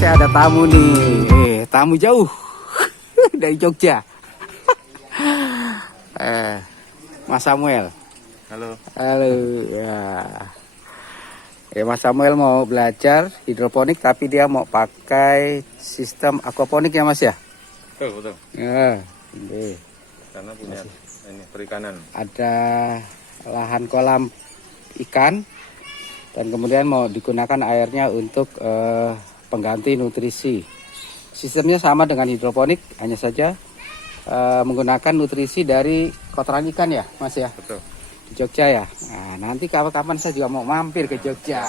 saya ada tamu nih. Tamu jauh dari Jogja. Mas Samuel. Halo. Halo. Ya, Mas Samuel mau belajar hidroponik, tapi dia mau pakai sistem aquaponik ya, Mas ya? Betul, betul. Ya, ini. Karena punya ini perikanan. Ada lahan kolam ikan dan kemudian mau digunakan airnya untuk pengganti nutrisi. Sistemnya sama dengan hidroponik, hanya saja menggunakan nutrisi dari kotoran ikan ya, Mas ya? Betul. Di Jogja ya. Nah, nanti kapan-kapan saya juga mau mampir ke Jogja.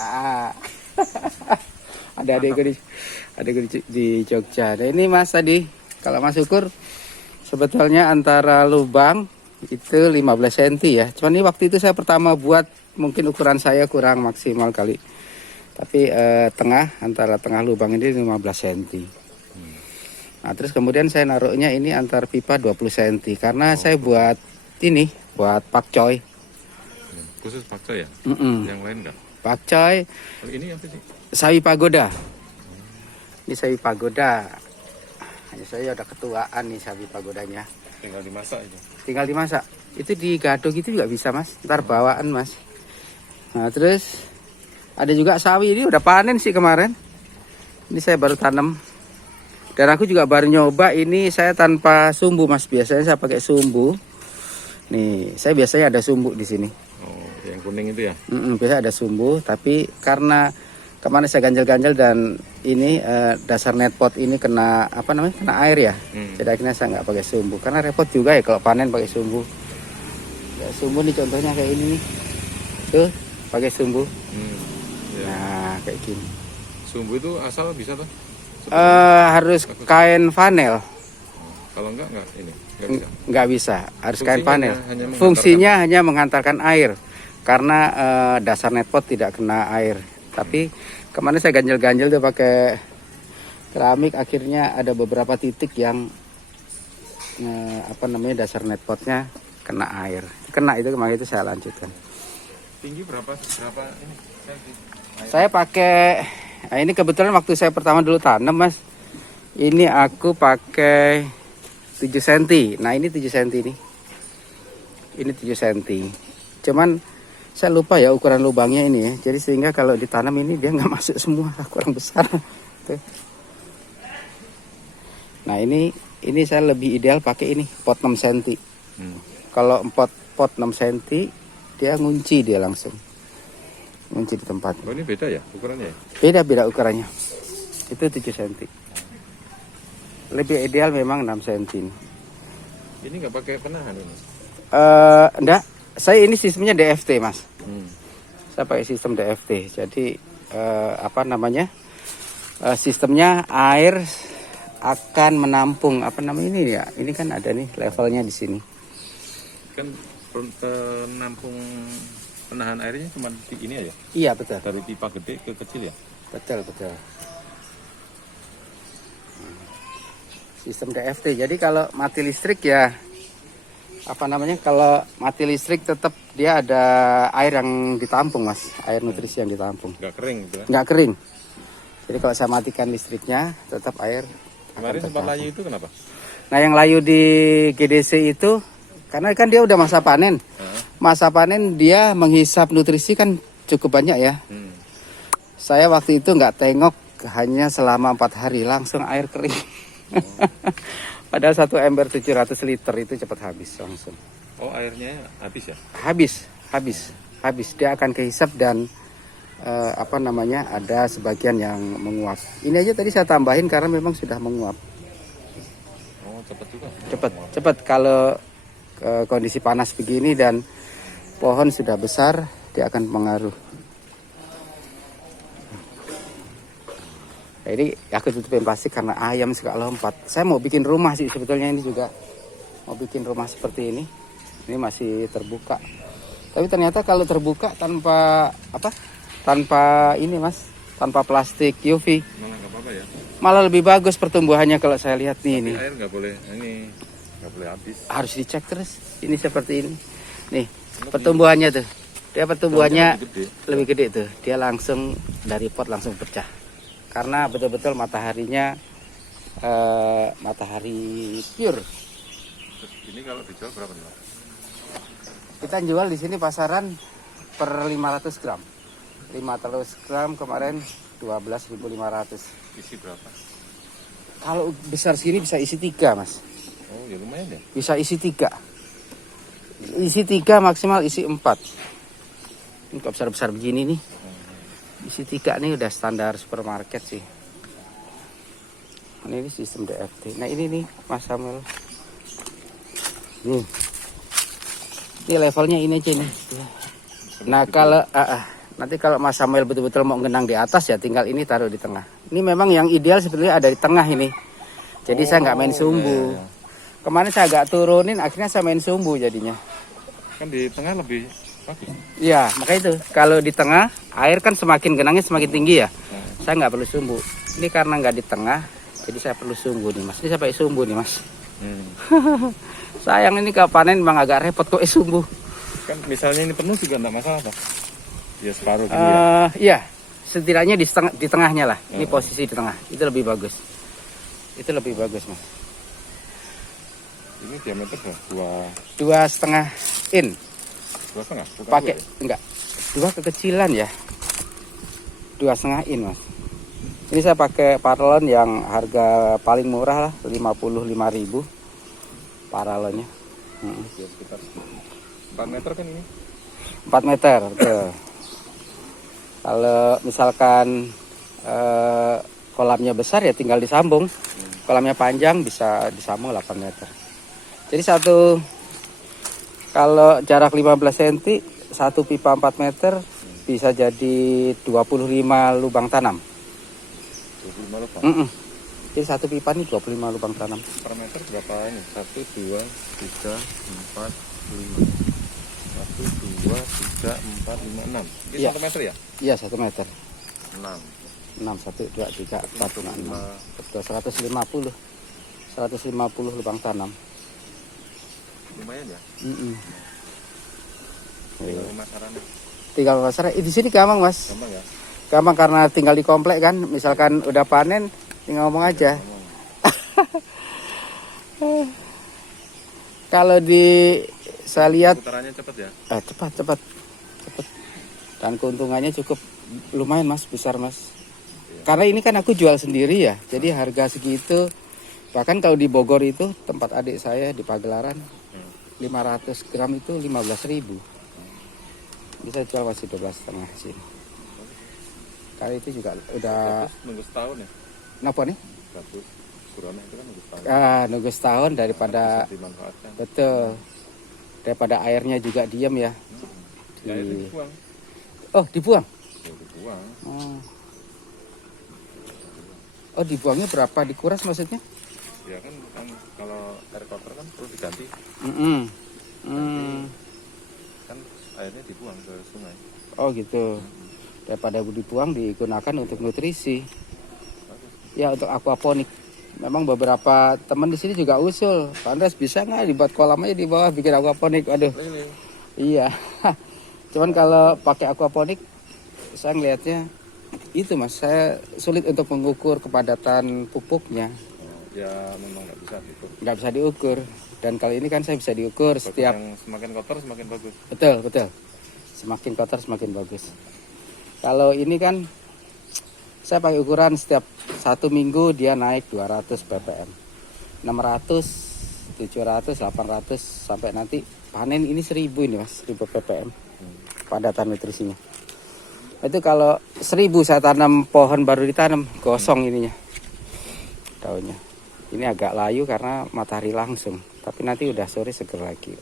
Ada adik di Jogja. Nah, ini Mas tadi, kalau Mas ukur sebetulnya antara lubang itu 15 cm ya. Cuman ini waktu itu saya pertama buat, mungkin ukuran saya kurang maksimal kali. Tapi antara tengah lubang ini 15 cm. Nah, terus kemudian saya naruhnya ini antar pipa 20 cm karena saya buat pakcoy. Khusus pakcoy ya? Yang lain enggak? Pakcoy. Ini apa sih? Sawi pagoda. Ini sawi pagoda. Hanya saya udah ketuaan nih sawi pagodanya. Tinggal dimasak aja. Tinggal dimasak. Itu digadok itu juga bisa, Mas. Ntar bawaan, Mas. Nah, terus ada juga sawi, ini udah panen sih kemarin. Ini saya baru tanam. Dan aku juga baru nyoba ini saya tanpa sumbu, Mas. Biasanya saya pakai sumbu. Nih, saya biasanya ada sumbu di sini. Oh, yang kuning itu ya? Biasanya ada sumbu, tapi karena kemarin saya ganjel-ganjel dan ini dasar netpot ini kena kena air ya. Jadi akhirnya saya nggak pakai sumbu karena repot juga ya kalau panen pakai sumbu. Ya, sumbu nih contohnya kayak ini nih. Tuh, pakai sumbu. Ya. Nah, kayak gini. Sumbu itu asal bisa tuh? Harus kain vanel. Kalau enggak ini. Nggak bisa, harus kain panel. Hanya Fungsinya hanya menghantarkan air karena dasar netpot tidak kena air. Tapi kemarin saya ganjel-ganjel tuh pakai keramik, akhirnya ada beberapa titik yang dasar netpotnya kena air. Kena itu kemarin itu saya lanjutkan. Tinggi berapa ini? Saya pakai ini kebetulan waktu saya pertama dulu tanam, Mas. Ini aku pakai 7 cm. Nah, ini 7 cm nih. Ini 7 cm. Cuman saya lupa ya ukuran lubangnya ini ya. Jadi sehingga kalau ditanam ini dia nggak masuk semua, kurang besar. Tuh. Nah, ini saya lebih ideal pakai ini pot 6 cm. Kalau pot 6 cm dia ngunci dia langsung. Ngunci di tempat. Oh, ini beda ya ukurannya? Beda ukurannya. Itu 7 cm. Lebih ideal memang 6 cm. Ini nggak pakai penahan ini? Enggak. Saya ini sistemnya DFT, Mas. Saya pakai sistem DFT. Jadi sistemnya air akan menampung ini ya. Ini kan ada nih levelnya di sini. Kan penampung penahan airnya cuma di ini aja. Iya, betul. Dari pipa gede ke kecil ya. Betul. Sistem DFT. Jadi kalau mati listrik ya kalau mati listrik tetap dia ada air yang ditampung, Mas. Air nutrisi yang ditampung. Nggak kering gitu ya? Nggak kering. Jadi kalau saya matikan listriknya tetap air. Kemarin sempat layu itu kenapa? Nah, yang layu di GDC itu karena kan dia udah masa panen. Masa panen dia menghisap nutrisi kan cukup banyak ya. Saya waktu itu nggak tengok, hanya selama 4 hari langsung air kering. Padahal 1 ember 700 liter itu cepat habis langsung. Oh, airnya habis ya? Habis. Dia akan kehisap dan ada sebagian yang menguap. Ini aja tadi saya tambahin karena memang sudah menguap. Oh, cepat juga. Cepat kalau kondisi panas begini dan pohon sudah besar, dia akan pengaruh. Jadi aku tutupin plastik karena ayam suka lompat. Saya mau bikin rumah sih sebetulnya, ini juga mau bikin rumah seperti ini. Ini masih terbuka. Tapi ternyata kalau terbuka tanpa ini, Mas, tanpa plastik UV, malah nggak apa-apa ya? Malah lebih bagus pertumbuhannya kalau saya lihat nih. Ini air nggak boleh habis. Harus dicek terus. Ini seperti ini. Nih pertumbuhannya tuh. Dia pertumbuhannya lebih gede tuh. Dia langsung dari pot langsung pecah. karena betul-betul mataharinya matahari pure. Terus ini kalau dijual berapa nih, Mas? Kita jual di sini pasaran per 500 gram. 500 gram kemarin 12.500. Isi berapa? Kalau besar segini bisa isi 3, Mas. Oh ya lumayan ya. Bisa isi 3. Isi 3 maksimal isi 4. Ini kok besar-besar begini nih. Isi 3 nih udah standar supermarket sih. Ini sistem DFT. Nah ini nih Mas Samuel. Ini levelnya ini aja nih. Nah kalau nanti kalau Mas Samuel betul-betul mau ngenang di atas ya tinggal ini taruh di tengah. Ini memang yang ideal sebetulnya ada di tengah ini. Jadi saya nggak main sumbu. Iya. Kemarin saya agak turunin, akhirnya saya main sumbu jadinya. Kan di tengah lebih bagus. Iya, makanya itu. Kalau di tengah, air kan semakin genangnya semakin tinggi ya. Saya nggak perlu sumbu. Ini karena nggak di tengah, jadi saya perlu sumbu nih Mas. Ini saya pakai sumbu nih Mas. Sayang ini kalau panen memang agak repot kok sumbu. Kan misalnya ini penuh juga enggak masalah, Pak. Ya separuh gini ya. Iya, setidaknya di tengahnya lah. Ini posisi di tengah. Itu lebih bagus. Itu lebih bagus Mas. Ini diameter berapa? 2,5 in. 2,5? Bukan Pakai 2 ya? enggak. 2 kekecilan ya. 2,5 in Mas. Ini saya pakai paralon yang harga paling murah lah, 55.000 paralonnya. Ya, sekitar 4 meter kan ini? 4 meter, betul. Kalau misalkan kolamnya besar ya tinggal disambung. Kolamnya panjang bisa disambung 8 meter. Jadi kalau jarak 15 cm, satu pipa 4 meter bisa jadi 25 lubang tanam. 25 lubang? Jadi satu pipa nih 25 lubang tanam. Per meter berapa ini? 1, 2, 3, 4, 5. 1, 2, 3, 4, 5, 6. Ini Iya. 1 meter ya? Iya 1 meter. 6. 6, 1, 2, 3, 4, 5, 6. Betul, 150. 150 lubang tanam. Lumayan ya? Iya. Pemasarannya Tinggal masalah di sini gampang Mas. gampang ya? Gampang karena tinggal di komplek kan. Misalkan udah panen, tinggal ngomong aja. Kalau saya lihat Putarannya cepet ya? cepat. Dan keuntungannya cukup lumayan Mas, besar Mas. Karena ini kan aku jual sendiri ya. Jadi harga segitu. Bahkan kalau di Bogor itu tempat adik saya di Pagelaran 500 gram itu 15.000. Bisa jual masih 12,5 sih. Kali itu juga udah Terus nunggu setahun ya? kenapa nih? Bagus. Kurangnya itu kan nunggu setahun. Nunggu setahun daripada Bisa dimanfaatkan. betul. Daripada airnya juga diam ya. Ya itu dibuang. Oh, dibuang. Ya dibuang. Oh, dibuangnya berapa? Dikuras maksudnya? Ya kan kalau air kotor kan perlu diganti. Kan airnya dibuang ke sungai. Oh gitu. Daripada dibuang digunakan untuk nutrisi. Ya untuk aquaponik. Memang beberapa teman di sini juga usul. Pantas bisa nggak dibuat kolam aja di bawah bikin aquaponik? Aduh. Iya. Cuman kalau pakai aquaponik, saya ngelihatnya itu Mas, saya sulit untuk mengukur kepadatan pupuknya. Ya memang nggak bisa diukur. Nggak bisa diukur. Dan kali ini kan saya bisa diukur setiap. Yang semakin kotor semakin bagus. Betul. Semakin kotor semakin bagus. Kalau ini kan saya pakai ukuran setiap 1 minggu dia naik 200 ppm. 600, 700, 800 sampai nanti panen ini 1000 ini Mas, 1000 ppm. Padatan nutrisinya. Itu kalau 1000 saya tanam pohon baru ditanam, gosong ininya. Daunnya. Ini agak layu karena matahari langsung, tapi nanti udah sore seger lagi.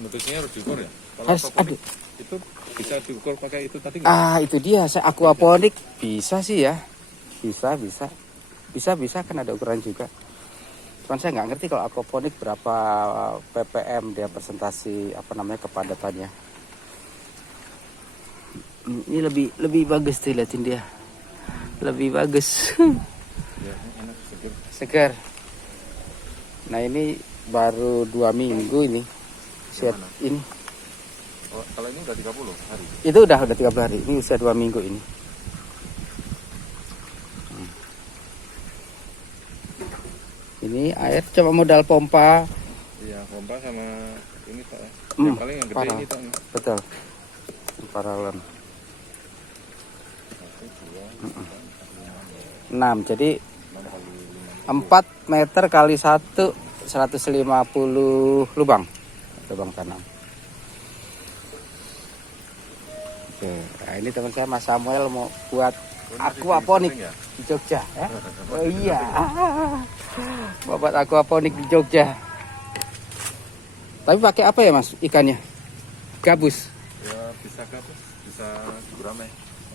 Nutrisinya harus diukur ya? Kalau Harus, aquaponik itu bisa diukur pakai itu tadi nggak? Itu dia, saya aquaponik bisa sih ya. Bisa kan ada ukuran juga. Cuman saya nggak ngerti kalau aquaponik berapa ppm dia presentasi kepadatannya. Ini lebih bagus tuh, liatin dia. Lebih bagus. Ya, enak seger. Segar. Nah ini baru 2 minggu ini. Siap mana? ini. Oh, kalau ini udah 30 hari. Itu udah 30 hari. Ini usia 2 minggu ini. Ini air cuma modal pompa. Iya, pompa sama ini Pak. Hmm, Yang paling yang gede parah. ini Pak. Betul. Paralon. 6. Jadi 4 meter kali 1 150 lubang tanam. Oke, nah ini teman saya Mas Samuel mau buat aquaponik ya? di Jogja. Ya? Oh iya, mau buat aquaponik di Jogja. Tapi pakai apa ya Mas ikannya? Gabus. Ya bisa gabus, bisa gurame.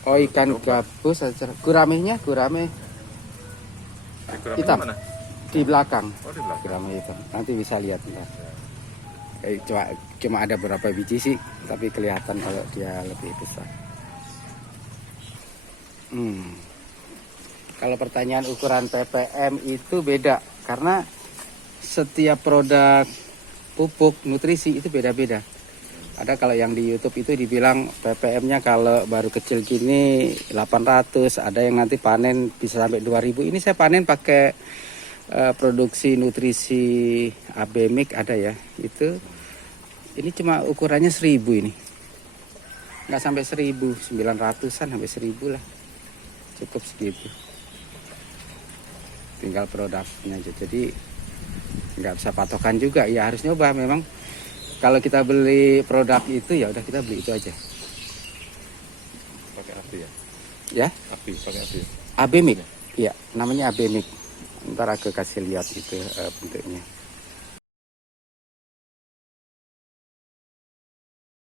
Oh ikan gabus, guramenya gurame Gurame hitam mana? di belakang. Oh di belakang. Gurame hitam. Nanti bisa lihat ntar. Cuma ada beberapa biji sih, tapi kelihatan kalau dia lebih besar. Kalau pertanyaan ukuran ppm itu beda karena setiap produk pupuk nutrisi itu beda-beda. Ada kalau yang di YouTube itu dibilang ppm-nya kalau baru kecil gini 800, ada yang nanti panen bisa sampai 2000. Ini saya panen pakai produksi nutrisi Abemik ada ya. Itu ini cuma ukurannya 1000 ini. Nggak sampai 1000, 900-an sampai 1000 lah. Cukup segitu. Tinggal produknya aja. Jadi nggak bisa patokan juga, ya harus nyoba memang. Kalau kita beli produk itu ya udah kita beli itu aja. Pakai api ya? Ya, Api, pakai api. Abemik. Iya, namanya Abemik. Ntar aku kasih lihat itu bentuknya.